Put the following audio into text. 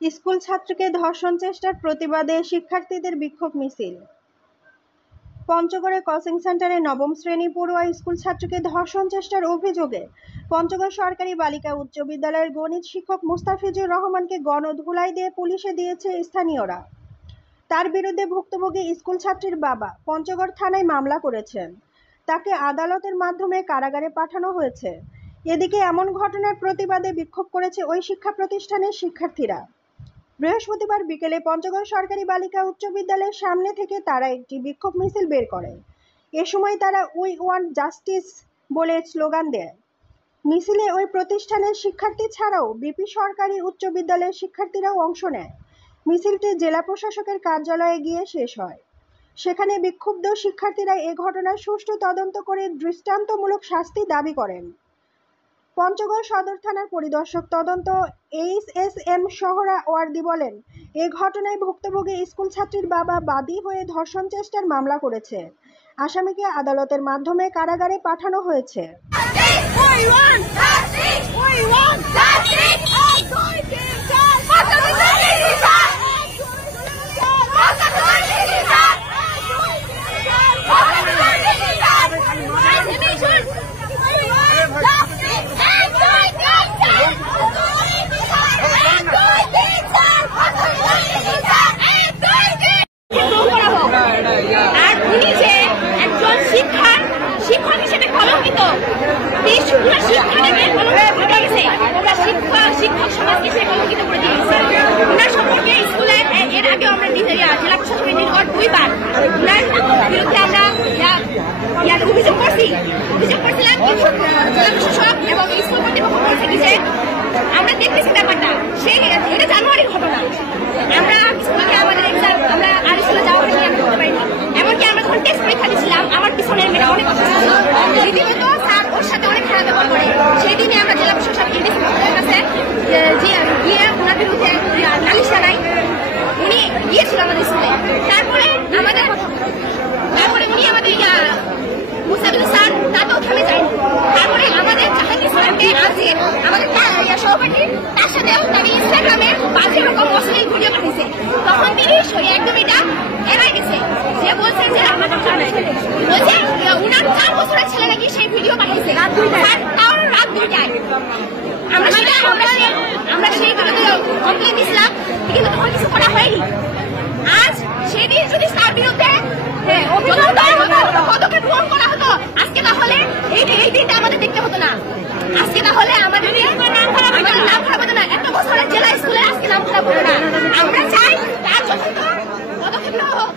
School ছাত্রীকে ধর্ষণ চেষ্টার প্রতিবাদে শিক্ষার্থীদের বিক্ষোভ মিছিল। পঞ্চগড়ে কোচিং সেন্টারে নবম শ্রেণী পড়ুয়া স্কুল ছাত্রীকে ধর্ষণ চেষ্টার অভিযোগে পঞ্চগড় সরকারি বালিকা উচ্চ বিদ্যালয়ের গণিত শিক্ষক মুস্তাফিজুর রহমানকে গণধুলাই দিয়ে পুলিশে দিয়েছে স্থানীয়রা। তার বিরুদ্ধে ভুক্তভোগী স্কুল ছাত্রীর বাবা পঞ্চগড় থানায় মামলা করেছেন। তাকে আদালতের মাধ্যমে কারাগারে পাঠানো হয়েছে। এদিকে এমন ঘটনার প্রতিবাদে বিক্ষোভ করেছে ওই শিক্ষা প্রতিষ্ঠানের শিক্ষার্থীরা। বৃহস্পতিবার বিকেলে পঞ্চগড় সরকারি বালিকা উচ্চ বিদ্যালয়ের সামনে থেকে তারা একটি বিক্ষোভ মিছিল বের করে। এ সময় তারা উই ওয়ান্ট জাস্টিস বলে স্লোগান দেয়। মিছিলে ওই প্রতিষ্ঠানের শিক্ষার্থী ছাড়াও বিপি সরকারি উচ্চ বিদ্যালয়ের শিক্ষার্থীরাও অংশ নেয়। মিছিলটি জেলা প্রশাসকের কার্যালয়ে গিয়ে শেষ হয়। সেখানে বিক্ষুব্ধ শিক্ষার্থীরা এ ঘটনার সুষ্ঠু তদন্ত করে দৃষ্টান্তমূলক শাস্তি দাবি করেন। পঞ্চগড় সদর থানার পরিদর্শক তদন্ত HSM শহরা ওয়ার্দি বলেন, এ ঘটনায় ভুক্তভোগী স্কুল ছাত্রীর বাবা বাদী হয়ে ধর্ষণ চেষ্টার মামলা করেছে। আসামিকে আদালতের মাধ্যমে কারাগারে পাঠানো হয়েছে। শিক্ষক হিসেবে কলঙ্কিত শিক্ষক সমাজকে সে কলঙ্কিত করে দিয়েছে। ওনার সম্পর্কে স্কুলে এর আগে আমরা জেলা প্রশাসনের নিকট 2 বার ওনার বিরুদ্ধে আমরা অভিযোগ করছিলাম। জেলা প্রশাসক এবং স্কুল কর্তৃপক্ষ বলছে কি যে আমরা দেখতেছি ব্যাপারটা, এটা জানুয়ারির ঘটনা। আমরা স্কুলে আমাদের এক্সাম আমরা আর স্কুলে যাওয়া হয়নি, আমি করতে পারিনি। এমনকি আমরা যখন টেস্ট পরীক্ষা দিচ্ছিলাম আমার পিছনের মেয়েরা অনেক কথা ছিল। রীতিমত স্যার ওর সাথে অনেক খারাপ ব্যবহার করে। সেই দিনে আমরা জেলা প্রশাসক কাছে গিয়ে ওনার বিরুদ্ধে নালিশ জানাই। উনি গিয়েছিল আমাদের স্কুলে। তারপরে উনি আমাদের মুস্তাফিজুর স্যার তাতেও থেমে যায়নি। তারপরে আমাদের জাহাঙ্গীর স্যারকে আজকে আমাদের সহপাঠী তার সাথে তিনি ইনস্টাগ্রামে বাজে রকম অশ্লীল ভিডিও পাঠিয়েছে। তখন তিনি একদম এটা এড়াই গেছে। যে বলছেন যে বলছে উনার 4 বছরের ছেলে নাকি সেই ভিডিও পাঠিয়েছে তাও রাত 2টায়। আমরা সেই বিরুদ্ধে কমপ্লেন দিয়েছিলাম, কিন্তু তখন কিছু করা হয়নি। আজ সেদিন যদি তার বিরুদ্ধে পদক্ষেপ গ্রহণ করা হতো, আজকে তাহলে এই দিনটা আমাদের দেখতে হতো না। আজকে তাহলে আমাদের নাম খারাপ হতো না। এত বছরের জেলা স্কুলে আজকে নাম খারাপ হতো না। আমরা চাই তার যথাযথ পদক্ষেপ নেওয়া হোক।